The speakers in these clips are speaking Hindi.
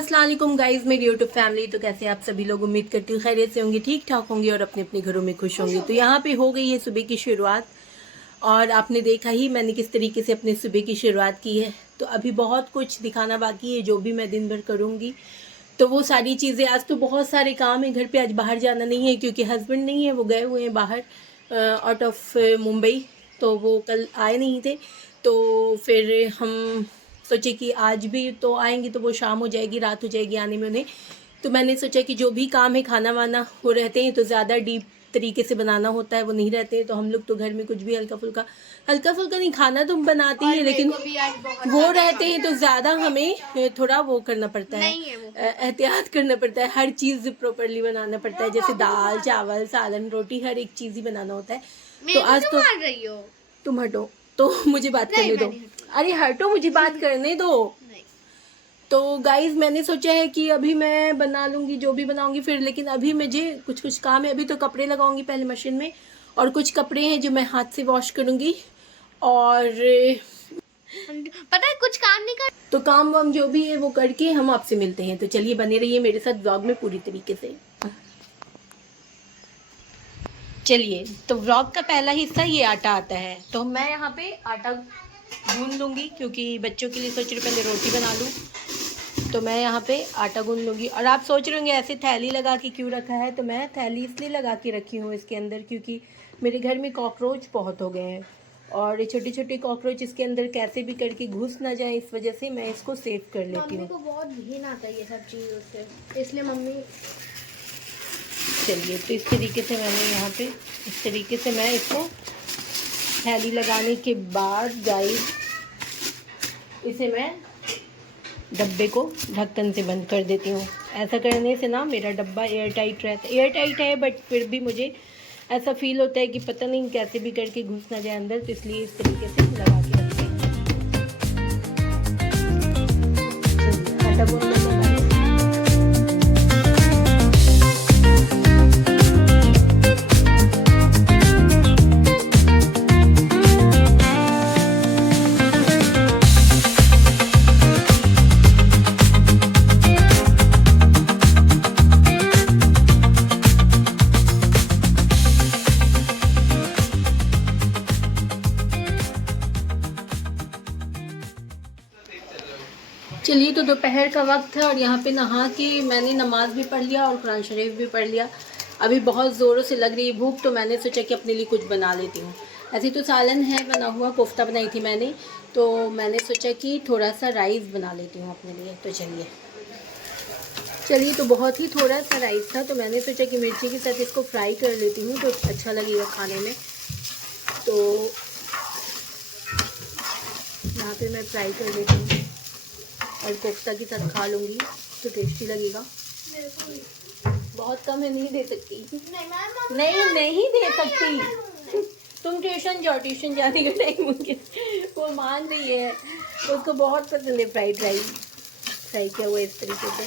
अस्सलाम वालेकुम गाइज़, मेरी यूट्यूब फैमिली। तो कैसे आप सभी लोग, उम्मीद करती हूँ खैरियत से होंगे, ठीक ठाक होंगे और अपने अपने घरों में खुश होंगे। तो यहाँ पे हो गई है सुबह की शुरुआत और आपने देखा ही मैंने किस तरीके से अपनी सुबह की शुरुआत की है। तो अभी बहुत कुछ दिखाना बाकी है जो भी मैं दिन भर करूँगी, तो वो सारी चीज़ें। आज तो बहुत सारे काम है घर पे, आज बाहर जाना नहीं है क्योंकि हस्बैंड नहीं है, वो गए हुए हैं बाहर आउट ऑफ मुंबई, तो वो कल आए नहीं थे। तो फिर हम सोचे कि आज भी तो आएंगे तो वो शाम हो जाएगी, रात हो जाएगी आने में उन्हें। तो मैंने सोचा कि जो भी काम है खाना वाना वो रहते हैं तो ज़्यादा डीप तरीके से बनाना होता है, वो नहीं रहते हैं। तो हम लोग तो घर में कुछ भी हल्का फुल्का नहीं, खाना तो बनाते ही हैं, लेकिन वो रहते हैं तो ज़्यादा हमें थोड़ा वो करना पड़ता है, एहतियात करना पड़ता है, हर चीज़ प्रॉपरली बनाना पड़ता है। जैसे दाल चावल सालन रोटी हर एक चीज़ ही बनाना होता है। तो आज तो तुम हटो तो मुझे बात करने दो। अरे हटो, मुझे बात करने दो। तो गाइज मैंने सोचा है कि अभी मैं बना लूँगी जो भी बनाऊँगी फिर, लेकिन अभी मुझे कुछ कुछ काम है। अभी तो कपड़े लगाऊंगी पहले मशीन में, और कुछ कपड़े हैं जो मैं हाथ से वॉश करूँगी। और पता है कुछ काम नहीं कर, तो काम वाम जो भी है वो करके हम आपसे मिलते हैं। तो चलिए बने रहिए मेरे साथ व्लॉग में पूरी तरीके से। चलिए, तो व्लॉग का पहला हिस्सा ये आटा आता है। तो मैं यहाँ पे आटा गूंद लूँगी क्योंकि बच्चों के लिए सोच रही पहले रोटी बना लूँ। तो मैं यहाँ पे आटा गूंद लूँगी। और आप सोच रहे होंगे ऐसे थैली लगा के क्यों रखा है, तो मैं थैली इसलिए लगा के रखी हूँ इसके अंदर क्योंकि मेरे घर में कॉकरोच बहुत हो गए हैं और छोटे छोटे कॉकरोच इसके अंदर कैसे भी करके घुस ना जाए, इस वजह से मैं इसको सेव कर लेती हूँ। मम्मी को बहुत घिन आता है ये सब चीज़ों से, इसलिए मम्मी। चलिए, तो इस तरीके से मैंने यहाँ पे इस तरीके से मैं इसको थैली लगाने के बाद गाइस इसे मैं डब्बे को ढक्कन से बंद कर देती हूँ। ऐसा करने से ना मेरा डब्बा एयर टाइट रहता है। एयर टाइट है बट फिर भी मुझे ऐसा फील होता है कि पता नहीं कैसे भी करके घुस ना जाए अंदर, तो इसलिए इस तरीके से लगा के रखते हैं। आटा गूंद लेते हैं। चलिए, तो दोपहर का वक्त है और यहाँ पे नहा के मैंने नमाज़ भी पढ़ लिया और कुरान शरीफ भी पढ़ लिया। अभी बहुत ज़ोरों से लग रही है भूख, तो मैंने सोचा कि अपने लिए कुछ बना लेती हूँ। ऐसे तो सालन है बना हुआ, कोफ्ता बनाई थी मैंने, तो मैंने सोचा कि थोड़ा सा राइस बना लेती हूँ अपने लिए। तो चलिए, तो बहुत ही थोड़ा सा राइस था, तो मैंने सोचा कि मिर्ची के साथ इसको फ्राई कर लेती हूँ तो अच्छा लगेगा खाने में। तो यहाँ पर मैं फ्राई कर लेती हूँ और कोफ्ता के साथ खा लूँगी तो टेस्टी लगेगा। बहुत कम है, नहीं दे सकती। नहीं दे सकती। तुम ट्यूशन जाओ, ट्यूशन जाने का टाइम मुझे। वो मान रही है, उसको बहुत पसंद है फ्राइड राइस, फ्राई किया हुआ इस तरीके से।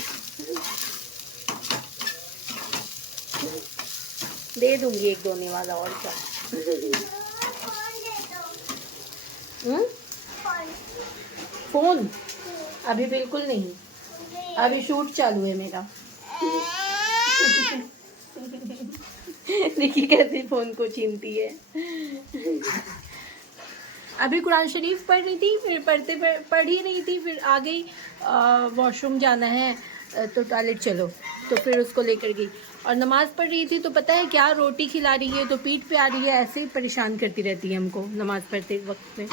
दे दूँगी एक दोने वाला, और क्या। फ़ोन अभी बिल्कुल नहीं, अभी शूट चालू है मेरा। देखिए कैसे फ़ोन को छीनती है। अभी कुरान शरीफ पढ़ रही थी, फिर पढ़ ही रही थी, फिर आ गई वॉशरूम जाना है तो टॉयलेट चलो, तो फिर उसको लेकर गई। और नमाज़ पढ़ रही थी तो पता है क्या, रोटी खिला रही है तो पीठ पे आ रही है, ऐसे ही परेशान करती रहती है हमको नमाज़ पढ़ते वक्त में,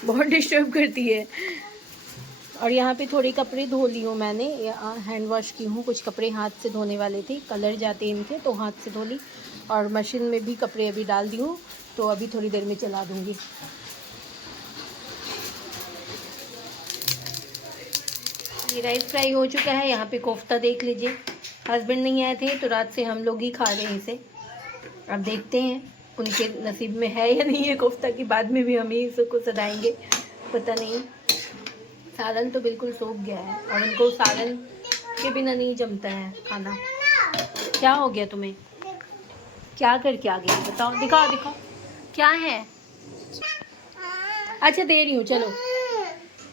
बहुत डिस्टर्ब करती है। और यहाँ पे थोड़े कपड़े धो ली हूँ मैंने, हैंड वॉश की हूँ। कुछ कपड़े हाथ से धोने वाले थे, कलर जाते इनके, तो हाथ से धो ली। और मशीन में भी कपड़े अभी डाल दी हूँ, तो अभी थोड़ी देर में चला दूँगी। ये राइस फ्राई हो चुका है। यहाँ पे कोफ्ता देख लीजिए, हस्बैंड नहीं आए थे तो रात से हम लोग ही खा रहे हैं इसे। अब देखते हैं उनके नसीब में है या नहीं है कोफ्ता, की बाद में भी हम ही इसको सदाएंगे, पता नहीं। सालन तो बिल्कुल सूख गया है और उनको सालन के बिना नहीं जमता है खाना। क्या हो गया तुम्हें, क्या करके आ गई बताओ, दिखाओ दिखाओ क्या है। अच्छा दे रही हूँ, चलो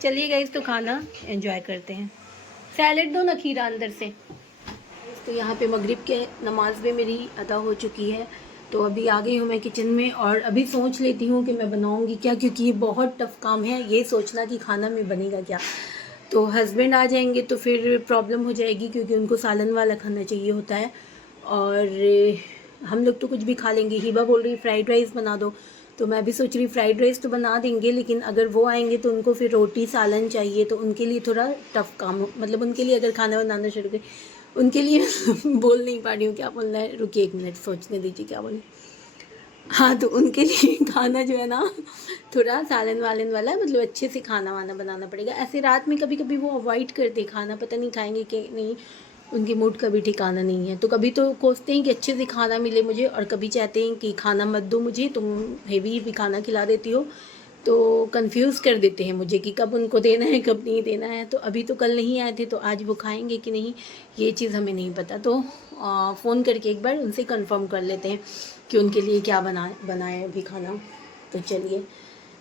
चलिए गाइस, तो खाना एंजॉय करते हैं। सैलेड दो ना, खीरा अंदर से। तो यहाँ पे मगरिब के नमाज भी मेरी अदा हो चुकी है, तो अभी आ गई हूँ मैं किचन में और अभी सोच लेती हूँ कि मैं बनाऊँगी क्या, क्योंकि ये बहुत टफ़ काम है ये सोचना कि खाना में बनेगा क्या। तो हस्बैंड आ जाएंगे तो फिर प्रॉब्लम हो जाएगी, क्योंकि उनको सालन वाला खाना चाहिए होता है और हम लोग तो कुछ भी खा लेंगे। हिबा बोल रही फ्राइड राइस बना दो, तो मैं भी सोच रही फ्राइड राइस तो बना देंगे, लेकिन अगर वो आएंगे तो उनको फिर रोटी सालन चाहिए, तो उनके लिए थोड़ा टफ़ काम हो, मतलब उनके लिए अगर खाना बनाना शुरू करें उनके लिए बोल नहीं पा रही हूँ क्या बोलना है, रुकिए एक मिनट सोचने दीजिए क्या बोलूँ। हाँ, तो उनके लिए खाना जो है ना थोड़ा सालन वालन वाला, मतलब अच्छे से खाना वाना बनाना पड़ेगा। ऐसे रात में कभी कभी वो अवॉइड करते खाना, पता नहीं खाएंगे कि नहीं, उनके मूड का भी ठिकाना नहीं है। तो कभी तो कोसते हैं कि अच्छे से खाना मिले मुझे, और कभी चाहते हैं कि खाना मत दो मुझे, तुम हेवी भी खाना खिला देती हो। तो कंफ्यूज कर देते हैं मुझे कि कब उनको देना है कब नहीं देना है। तो अभी तो कल नहीं आए थे, तो आज वो खाएंगे कि नहीं ये चीज़ हमें नहीं पता। तो फ़ोन करके एक बार उनसे कंफर्म कर लेते हैं कि उनके लिए क्या बनाए अभी खाना। तो चलिए,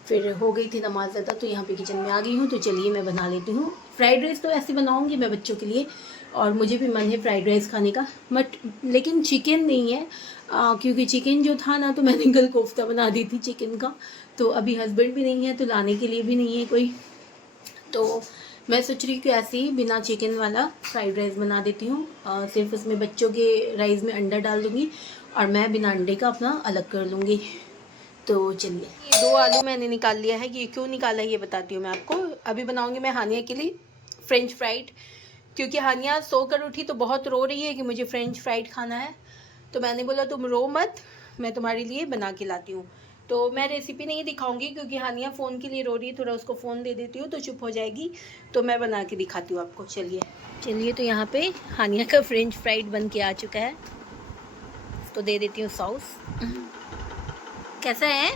फिर हो गई थी नमाज अदा, तो यहाँ पे किचन में आ गई हूँ। तो चलिए मैं बना लेती हूँ फ्राइड राइस। तो ऐसे बनाऊँगी मैं बच्चों के लिए, और मुझे भी मन है फ्राइड राइस खाने का, बट लेकिन चिकन नहीं है, क्योंकि चिकन जो था ना, तो मैंने कल कोफ्ता बना दी थी चिकन का। तो अभी हस्बैंड भी नहीं है, तो लाने के लिए भी नहीं है कोई। तो मैं सोच रही हूँ कि ऐसे ही बिना चिकन वाला फ्राइड राइस बना देती हूँ, सिर्फ उसमें बच्चों के राइस में अंडा डाल दूँगी और मैं बिना अंडे का अपना अलग कर लूँगी। तो चलिए, ये 2 आलू मैंने निकाल लिया है। ये क्यों निकाला है ये बताती हूँ मैं आपको। अभी बनाऊँगी मैं हानिया के लिए फ्रेंच फ्राइड, क्योंकि हानिया सोकर उठी तो बहुत रो रही है कि मुझे फ्रेंच फ्राइड खाना है। तो मैंने बोला तुम रो मत, मैं तुम्हारे लिए बना के लाती हूँ। तो मैं रेसिपी नहीं दिखाऊंगी, क्योंकि हानिया फ़ोन के लिए रो रही है, थोड़ा उसको फ़ोन दे देती हूँ तो चुप हो जाएगी। तो मैं बना के दिखाती हूँ आपको। चलिए, तो यहाँ पे हानिया का फ्रेंच फ्राइड बन के आ चुका है। इसको दे देती हूँ सॉस। कैसा है?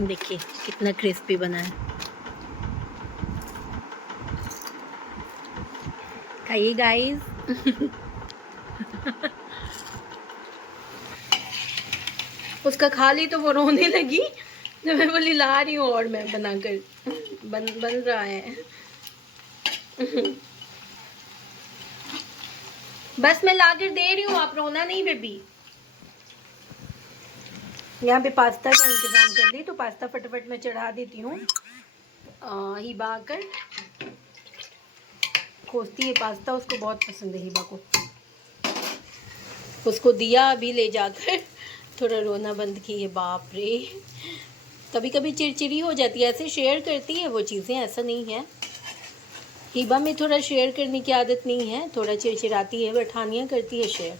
देखिए कितना क्रिस्पी बना है। खाइए गाइस। उसका खा ली तो वो रोने लगी, जब मैं बोली ला रही हूँ और मैं बनाकर बन रहा है। बस मैं लाकर दे रही हूँ, आप रोना नहीं बेबी। यहाँ पे पास्ता का इंतजाम कर दी, तो पास्ता फटाफट मैं चढ़ा देती हूँ। हिबा आकर खोजती है पास्ता, उसको बहुत पसंद है हिबा को। उसको दिया अभी ले जाकर, थोड़ा रोना बंद की है। बाप रे, कभी कभी चिड़चिड़ी हो जाती है, ऐसे शेयर करती है वो चीज़ें, ऐसा नहीं है। हिबा में थोड़ा शेयर करने की आदत नहीं है, थोड़ा चिड़चिड़ाती है, बट हानिया करती है शेयर।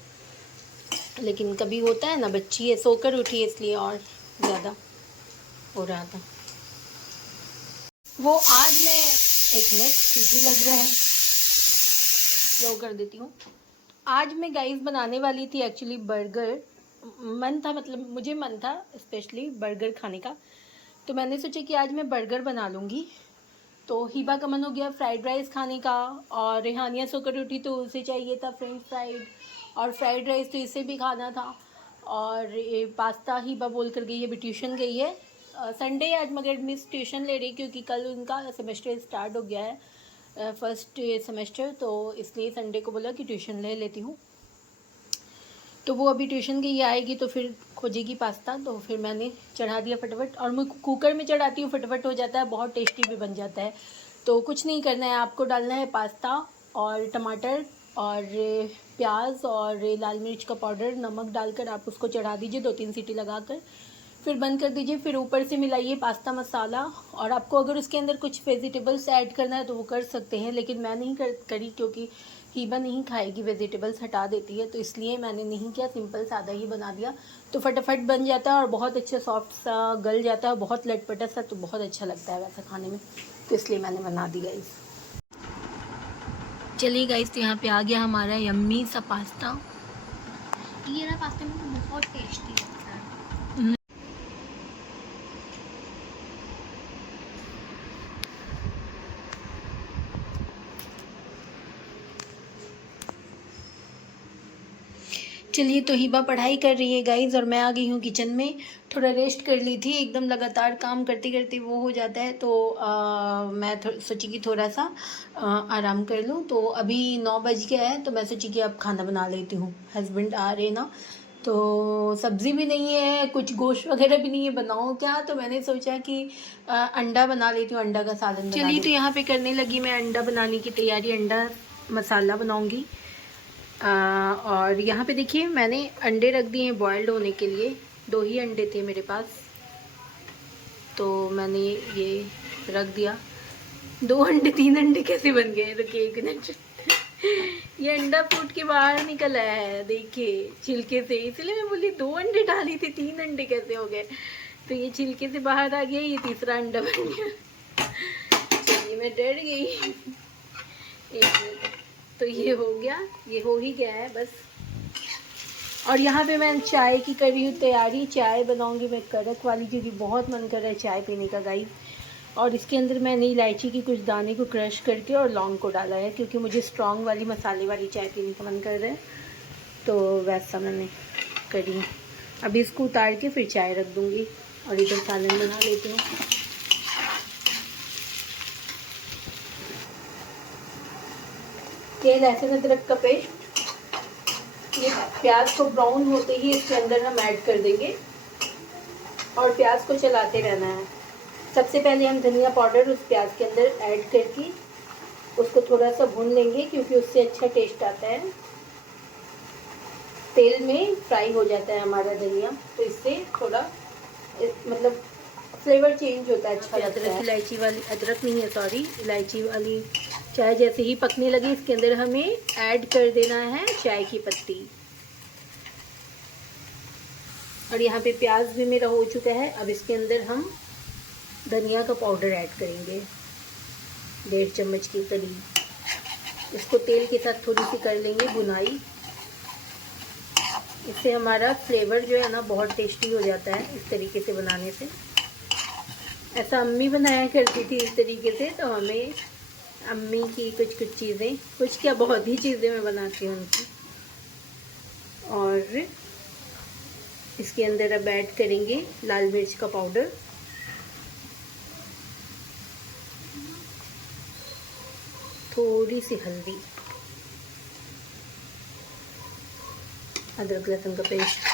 लेकिन कभी होता है ना, बच्ची है, सोकर उठी है, इसलिए और ज़्यादा हो रहा था वो। आज मैं एक मिनट, सीटी लग रहा है, स्लो कर देती हूँ। आज मैं गाइस बनाने वाली थी एक्चुअली बर्गर। मन था, मतलब मुझे मन था स्पेशली बर्गर खाने का, तो मैंने सोचा कि आज मैं बर्गर बना लूँगी। तो हिबा का मन हो गया फ्राइड राइस खाने का, और रेहानिया सोकर उठी तो उसे चाहिए था फ्रेंच फ्राइड, और फ्राइड राइस तो इसे भी खाना था। और ये पास्ता हिबा बोल कर गई है, अभी ट्यूशन गई है। संडे आज मगर मिस ट्यूशन ले रही, क्योंकि कल उनका सेमेस्टर स्टार्ट हो गया है, फर्स्ट सेमेस्टर, तो इसलिए संडे को बोला कि ट्यूशन ले लेती हूँ। तो वो अभी ट्यूशन गई, आएगी तो फिर खोजेगी पास्ता, तो फिर मैंने चढ़ा दिया फटाफट। और मैं कुकर में चढ़ाती हूँ, फटाफट हो जाता है, बहुत टेस्टी भी बन जाता है। तो कुछ नहीं करना है, आपको डालना है पास्ता और टमाटर और प्याज और लाल मिर्च का पाउडर, नमक डालकर आप उसको चढ़ा दीजिए 2-3 सीटी लगाकर, फिर बंद कर दीजिए। फिर ऊपर से मिलाइए पास्ता मसाला, और आपको अगर उसके अंदर कुछ वेजिटेबल्स ऐड करना है तो वो कर सकते हैं, लेकिन मैं नहीं करी, क्योंकि हिबा नहीं खाएगी, वेजिटेबल्स हटा देती है, तो इसलिए मैंने नहीं किया, सिंपल सादा ही बना दिया। तो फटाफट बन जाता है और बहुत अच्छा सॉफ्ट सा गल जाता है, बहुत लटपटा सा, तो बहुत अच्छा लगता है वैसा खाने में, तो इसलिए मैंने बना दी गाइस। चलिए गाइस, तो यहाँ पे आ गया हमारा यम्मी सा पास्ता। ये ना पास्ता में बहुत टेस्टी लगता है। चलिए, तो हिबा पढ़ाई कर रही है गाइज़, और मैं आ गई हूँ किचन में। थोड़ा रेस्ट कर ली थी, एकदम लगातार काम करते करते वो हो जाता है, तो मैं सोची कि थोड़ा सा आराम कर लूँ। तो अभी 9 बज गया है, तो मैं सोची कि अब खाना बना लेती हूँ। हस्बैंड आ रहे ना, तो सब्ज़ी भी नहीं है, कुछ गोश्त वगैरह भी नहीं है, बनाऊँ क्या? तो मैंने सोचा कि अंडा बना लेती हूँ, अंडा का सालन बना। चलिए, तो यहाँ पे करने लगी मैं अंडा बनाने की तैयारी। अंडा मसाला बनाऊँगी। और यहाँ पे देखिए, मैंने अंडे रख दिए हैं बॉयल्ड होने के लिए। 2 ही अंडे थे मेरे पास, तो मैंने ये रख दिया। 2 अंडे 3 अंडे कैसे बन गए? रुकिए 1 मिनट। ये अंडा फूट के बाहर निकल आया है, देखिए, छिलके से। इसलिए मैं बोली 2 अंडे डाली थी, 3 अंडे कैसे हो गए? तो ये छिलके से बाहर आ गया, ये तीसरा अंडा बन गया। चलिए, मैं डर गई। 1 मिनट। तो ये हो गया, ये हो ही गया है बस। और यहाँ पे मैं चाय की कर रही हूँ तैयारी। चाय बनाऊँगी मैं कड़क वाली, क्योंकि बहुत मन कर रहा है चाय पीने का गाइस। और इसके अंदर मैंने इलायची की कुछ दाने को क्रश करके और लौंग को डाला है, क्योंकि मुझे स्ट्रॉन्ग वाली मसाले वाली चाय पीने का मन कर रहा है, तो वैसा मैंने करी। अभी इसको उतार के फिर चाय रख दूँगी और इधर सालन बना लेती हूँ। ये लहसुन अदरक का पेस्ट, ये प्याज को ब्राउन होते ही इसके अंदर हम ऐड कर देंगे और प्याज को चलाते रहना है। सबसे पहले हम धनिया पाउडर उस प्याज के अंदर ऐड करके उसको थोड़ा सा भून लेंगे, क्योंकि उससे अच्छा टेस्ट आता है। तेल में फ्राई हो जाता है हमारा धनिया, तो इससे थोड़ा मतलब फ्लेवर चेंज होता है, अच्छा लगता है। इलायची वाली, अदरक नहीं है सॉरी, इलायची वाली चाय जैसे ही पकने लगी, इसके अंदर हमें ऐड कर देना है चाय की पत्ती। और यहाँ पे प्याज भी मेरा हो चुका है। अब इसके अंदर हम धनिया का पाउडर ऐड करेंगे, 1.5 चम्मच की करीब। इसको तेल के साथ थोड़ी सी कर लेंगे भुनाई। इससे हमारा फ्लेवर जो है ना बहुत टेस्टी हो जाता है इस तरीके से बनाने से। ऐसा अम्मी बनाया करती थी इस तरीके से, तो हमें अम्मी की कुछ चीज़ें, कुछ क्या बहुत ही चीज़ें मैं बनाती हूँ उनकी। और इसके अंदर अब ऐड करेंगे लाल मिर्च का पाउडर, थोड़ी सी हल्दी, अदरक लहसुन का पेस्ट।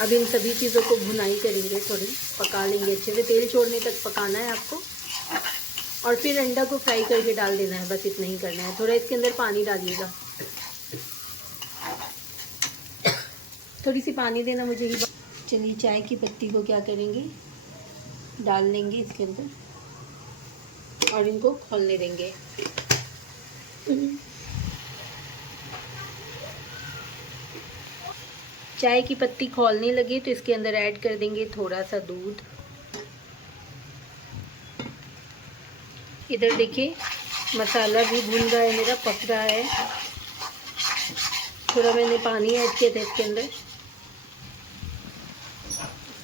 अब इन सभी चीज़ों को भुनाई करेंगे, थोड़ी पका लेंगे अच्छे से, तेल छोड़ने तक पकाना है आपको। और फिर अंडा को फ्राई करके डाल देना है, बस इतना ही करना है। थोड़ा इसके अंदर पानी डालिएगा, थोड़ी सी पानी देना मुझे ही। चलिए, चाय की पत्ती को क्या करेंगे, डाल लेंगे इसके अंदर और इनको खोलने देंगे। चाय की पत्ती खौलने लगे तो इसके अंदर ऐड कर देंगे थोड़ा सा दूध। इधर देखिए, मसाला भी भुन रहा है मेरा, पक रहा है। थोड़ा मैंने पानी ऐड किया था इसके अंदर।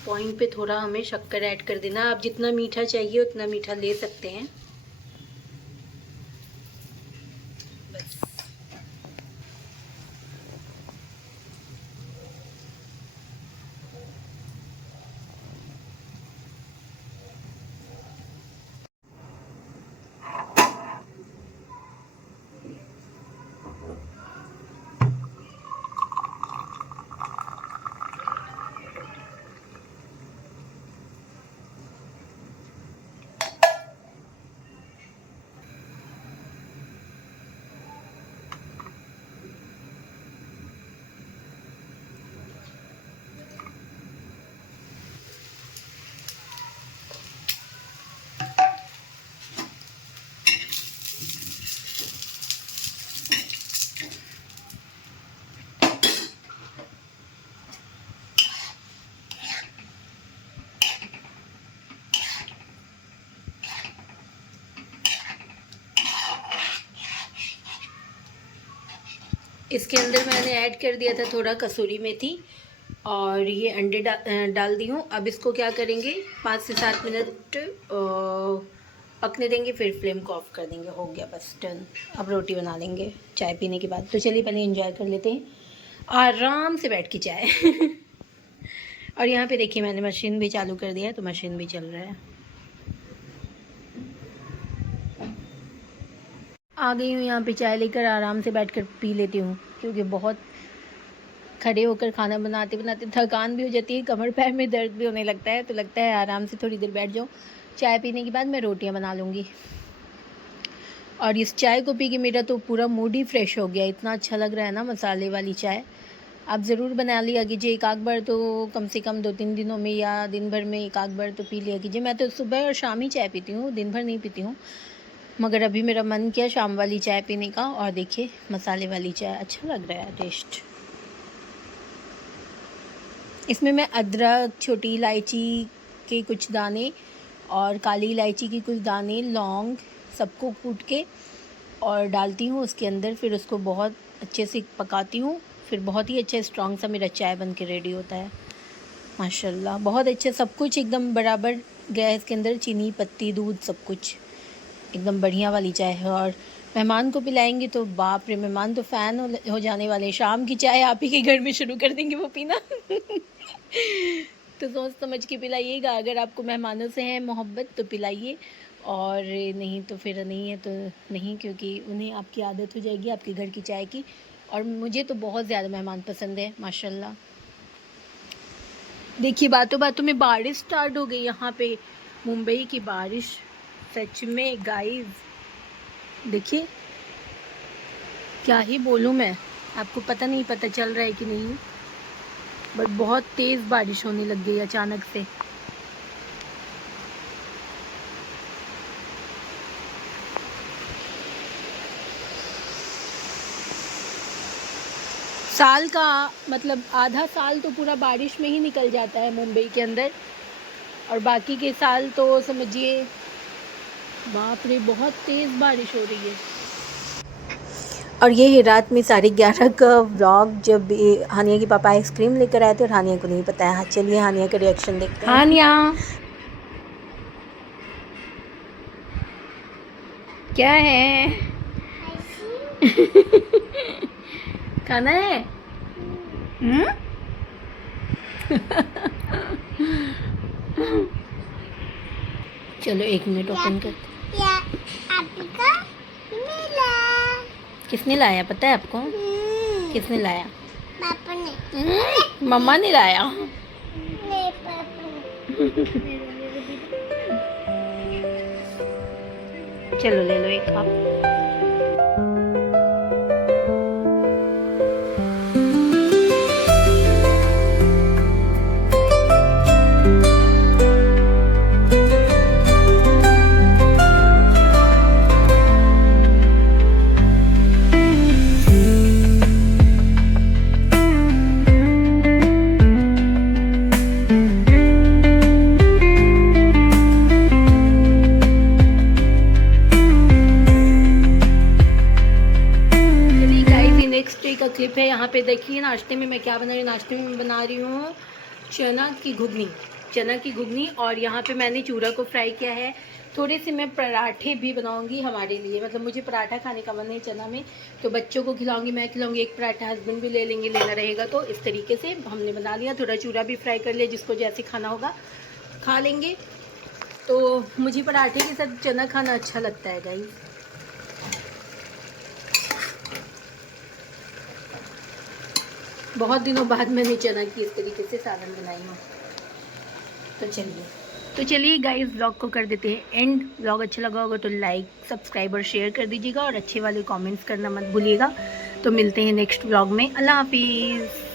पॉइंट पे थोड़ा हमें शक्कर ऐड कर देना। आप जितना मीठा चाहिए उतना मीठा ले सकते हैं। इसके अंदर मैंने ऐड कर दिया था थोड़ा कसूरी मेथी और ये अंडे डाल दी हूँ। अब इसको क्या करेंगे, 5 से 7 मिनट पकने देंगे, फिर फ्लेम को ऑफ कर देंगे। हो गया बस डन। अब रोटी बना लेंगे चाय पीने के बाद। तो चलिए पहले एंजॉय कर लेते हैं। आराम से बैठ के चाय। और यहाँ पे देखिए मैंने मशीन भी चालू कर दिया है, तो मशीन भी चल रहा है। आ गई हूँ यहाँ पे चाय लेकर, आराम से बैठकर पी लेती हूँ, क्योंकि बहुत खड़े होकर खाना बनाते बनाते थकान भी हो जाती है, कमर पैर में दर्द भी होने लगता है, तो लगता है आराम से थोड़ी देर बैठ जाऊँ। चाय पीने के बाद मैं रोटियाँ बना लूँगी। और इस चाय को पी के मेरा तो पूरा मूड ही फ्रेश हो गया, इतना अच्छा लग रहा है ना मसाले वाली चाय। आप ज़रूर बना लिया कीजिए, एक आध बार तो कम से कम 2-3 दिनों में या दिन भर में एक आध बार तो पी लिया कीजिए। मैं तो सुबह और शाम ही चाय पीती हूँ, दिन भर नहीं पीती हूँ, मगर अभी मेरा मन किया शाम वाली चाय पीने का। और देखिए मसाले वाली चाय, अच्छा लग रहा है टेस्ट। इसमें मैं अदरक, छोटी इलायची के कुछ दाने और काली इलायची के कुछ दाने, लौंग, सबको कूट के और डालती हूँ उसके अंदर। फिर उसको बहुत अच्छे से पकाती हूँ, फिर बहुत ही अच्छा स्ट्रॉन्ग सा मेरा चाय बन के रेडी होता है। माशाल्लाह बहुत अच्छा, सब कुछ एकदम बराबर गैस के अंदर, चीनी, पत्ती, दूध, सब कुछ एकदम बढ़िया वाली चाय है। और मेहमान को पिलाएंगे तो बाप रे, मेहमान तो फ़ैन हो जाने वाले। शाम की चाय आप ही के घर में शुरू कर देंगे वो पीना। तो सोच समझ के पिलाइएगा, अगर आपको मेहमानों से है मोहब्बत तो पिलाइए, और नहीं तो फिर नहीं है तो नहीं, क्योंकि उन्हें आपकी आदत हो जाएगी आपके घर की चाय की। और मुझे तो बहुत ज़्यादा मेहमान पसंद है माशाल्लाह। देखिए बातों बातों में बारिश स्टार्ट हो गई यहाँ पे, मुंबई की बारिश। सच में गाइस देखिए, क्या ही बोलूँ मैं, आपको पता नहीं पता चल रहा है कि नहीं, बट बहुत तेज़ बारिश होने लग गई अचानक से। साल का मतलब आधा साल तो पूरा बारिश में ही निकल जाता है मुंबई के अंदर, और बाकी के साल तो समझिए बाप रे बहुत तेज़ बारिश हो रही है। और ये है रात में 11:30 का व्लॉग, जब हानिया के पापा आइसक्रीम लेकर आए थे और हानिया को नहीं पता है। चलिए हानिया का रिएक्शन देखते हैं। हानिया क्या है? खाना है? चलो 1 मिनट ओपन कर। किसने लाया पता है आपको? किसने लाया? पापा ने। मम्मा ने लाया। नहीं, पापा। चलो ले लो एक आप। क्लिप है यहाँ पे देखिए। नाश्ते में मैं क्या बना रही हूँ? नाश्ते में मैं बना रही हूँ चना की घुगनी। और यहाँ पे मैंने चूरा को फ्राई किया है। थोड़े से मैं पराठे भी बनाऊँगी हमारे लिए, मतलब मुझे पराठा खाने का मन है चना में, तो बच्चों को खिलाऊँगी, मैं खिलाऊँगी। एक पराठा हस्बैंड भी लेना रहेगा। तो इस तरीके से हमने बना लिया। थोड़ा चूरा भी फ्राई कर लिया, जिसको जैसे खाना होगा खा लेंगे। तो मुझे पराठे के साथ चना खाना अच्छा लगता है गाइस। बहुत दिनों बाद मैंने चना की इस तरीके से सालन बनाई हूँ। तो चलिए गाइस व्लॉग को कर देते हैं एंड। व्लॉग अच्छा लगा होगा तो लाइक, सब्सक्राइब और शेयर कर दीजिएगा, और अच्छे वाले कमेंट्स करना मत भूलिएगा। तो मिलते हैं नेक्स्ट व्लॉग में। अल्लाह हाफिज़।